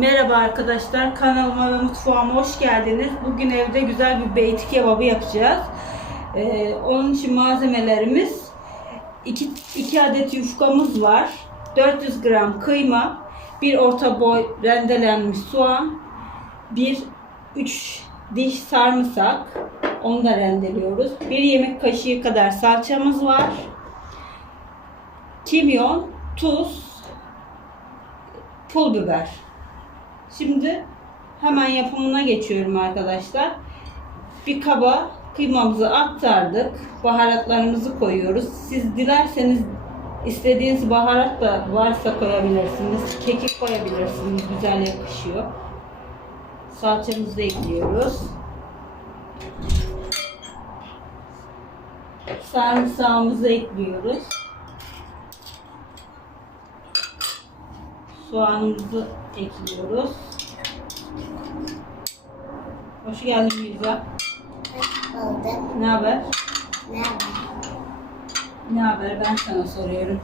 Merhaba arkadaşlar, kanalıma ve mutfağıma hoş geldiniz. Bugün evde güzel bir beyti kebabı yapacağız. Ee, onun için malzemelerimiz 2, 2 adet yufkamız var, 400 gram kıyma, bir orta boy rendelenmiş soğan, bir 3 diş sarımsak, onu da rendeliyoruz. Bir yemek kaşığı kadar salçamız var. Kimyon, tuz, pul biber. Şimdi hemen yapımına geçiyorum arkadaşlar. Bir kaba kıymamızı aktardık. Baharatlarımızı koyuyoruz. Siz dilerseniz istediğiniz baharat da varsa koyabilirsiniz. Kekik koyabilirsiniz. Güzel yakışıyor. Salçamızı da ekliyoruz. Sarımsağımızı ekliyoruz. Soğanımızı ekliyoruz. Hoş geldin Mirza. Oldu. Ne haber? Nerede? Ne haber? Ben sana soruyorum.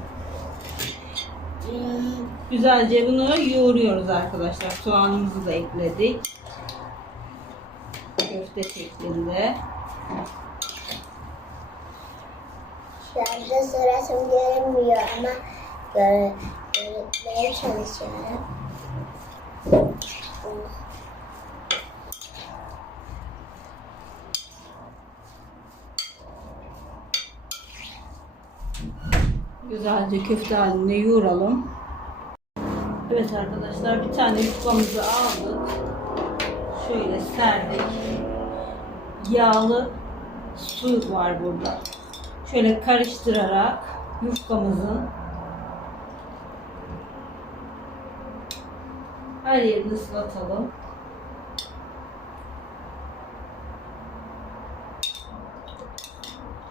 Hmm, Güzelce bunu yoğuruyoruz arkadaşlar. Soğanımızı da ekledik. Köfte şeklinde. Şu anda sırasım görünmüyor ama gör, görmeye çalışıyorum. Güzelce köfte halinde yoğuralım. Evet arkadaşlar bir tane yufkamızı aldık. Şöyle serdik. Yağlı su var burada. Şöyle karıştırarak yufkamızın her yerini ıslatalım.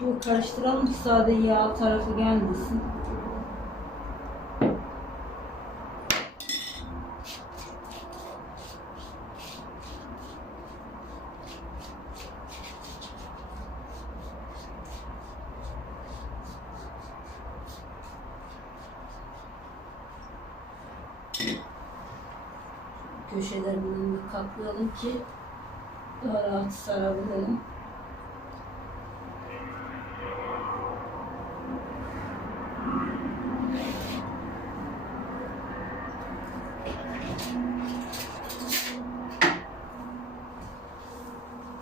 Bu karıştıralım ki sade yağ tarafı gelmesin. Köşelerinden bir katlayalım ki daha rahat sarabilelim.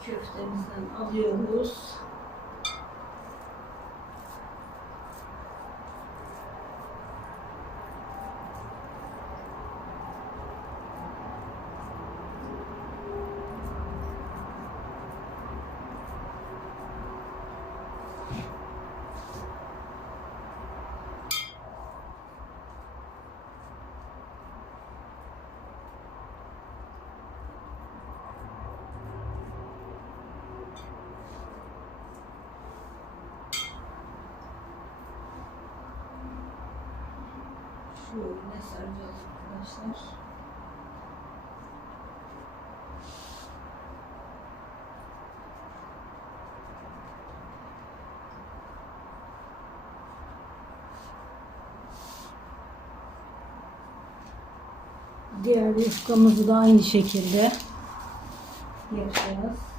köftemizden alıyoruz. Şöyle saracağız arkadaşlar. Diğer yufkamızı da aynı şekilde yapacağız.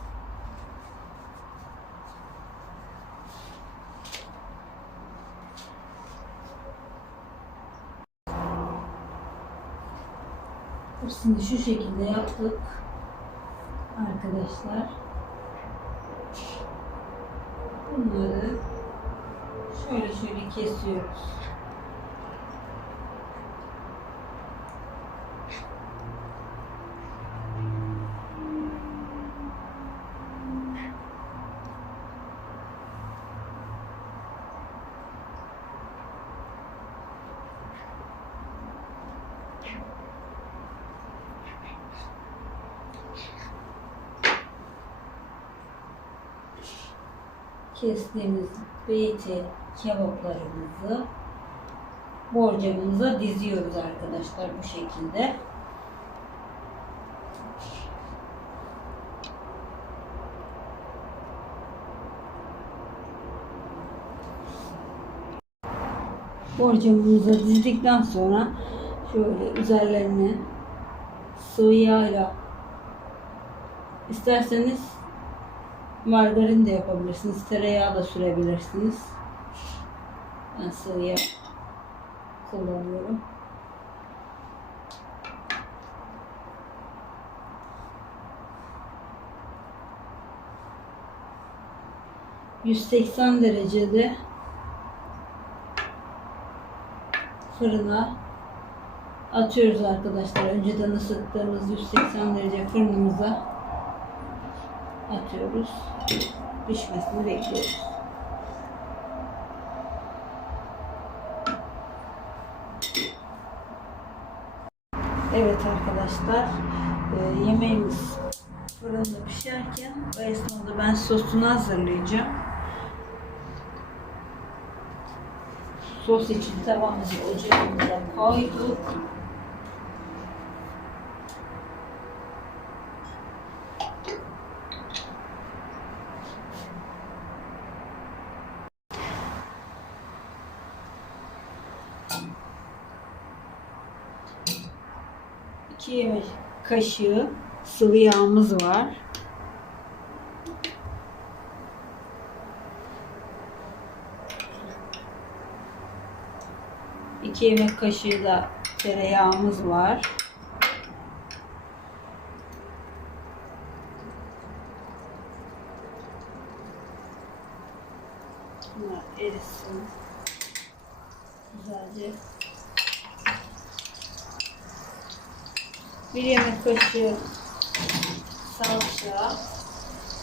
Hepsini şu şekilde yaptık. Arkadaşlar. Bunları şöyle şöyle kesiyoruz. Kestiğimiz beyti kebaplarımızı borcamımıza diziyoruz arkadaşlar bu şekilde. Borcamımıza dizdikten sonra şöyle üzerlerine sıvı yağla isterseniz margarin de yapabilirsiniz. Tereyağı da sürebilirsiniz. Ben sıvı yağ kullanıyorum. ...180 derecede... ...fırına... ...atıyoruz arkadaşlar. Önceden ısıttığımız 180 derece fırınımıza... ...atıyoruz. Pişmesini bekliyoruz. Evet arkadaşlar, e, yemeğimiz fırında pişerken o esnada ben sosunu hazırlayacağım. Sos için tavamızı ocağımıza koyduk. İki yemek kaşığı sıvı yağımız var. İki yemek kaşığı da tereyağımız var. Bunlar erisin. Güzelce bir yemek kaşığı salça,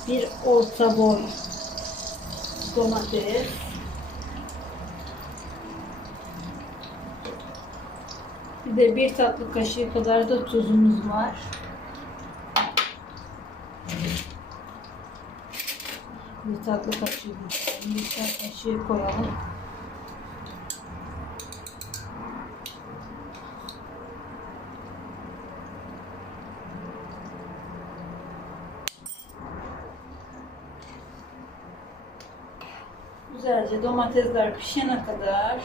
bir orta boy domates, bir de bir tatlı kaşığı kadar da tuzumuz var. Bir tatlı kaşığı, bir tatlı kaşığı koyalım. Güzelce domatesler pişene kadar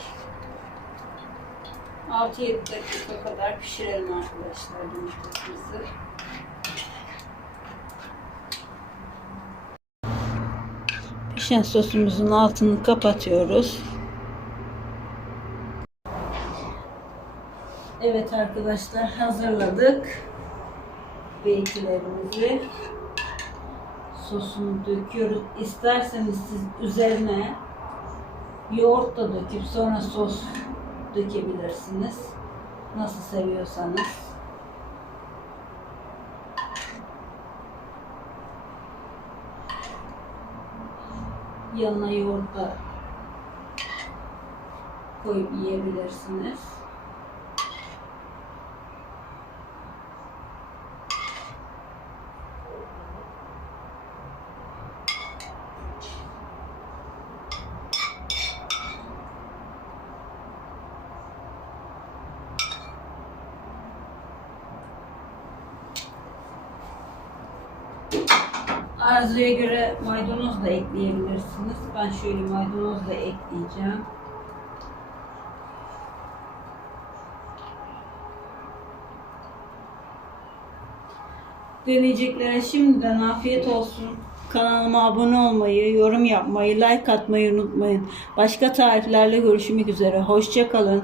6-7 dakika kadar pişirelim arkadaşlar domatesimizi. Pişen sosumuzun altını kapatıyoruz. Evet arkadaşlar hazırladık beytilerimizi. Sosunu döküyoruz. İsterseniz siz üzerine yoğurt da döküp sonra sos dökebilirsiniz. Nasıl seviyorsanız. Yanına yoğurt da koyup yiyebilirsiniz. Arzuya göre maydanoz da ekleyebilirsiniz. Ben şöyle maydanoz da ekleyeceğim. Deneyeceklere şimdiden afiyet olsun. Kanalıma abone olmayı, yorum yapmayı, like atmayı unutmayın. Başka tariflerle görüşmek üzere. Hoşçakalın.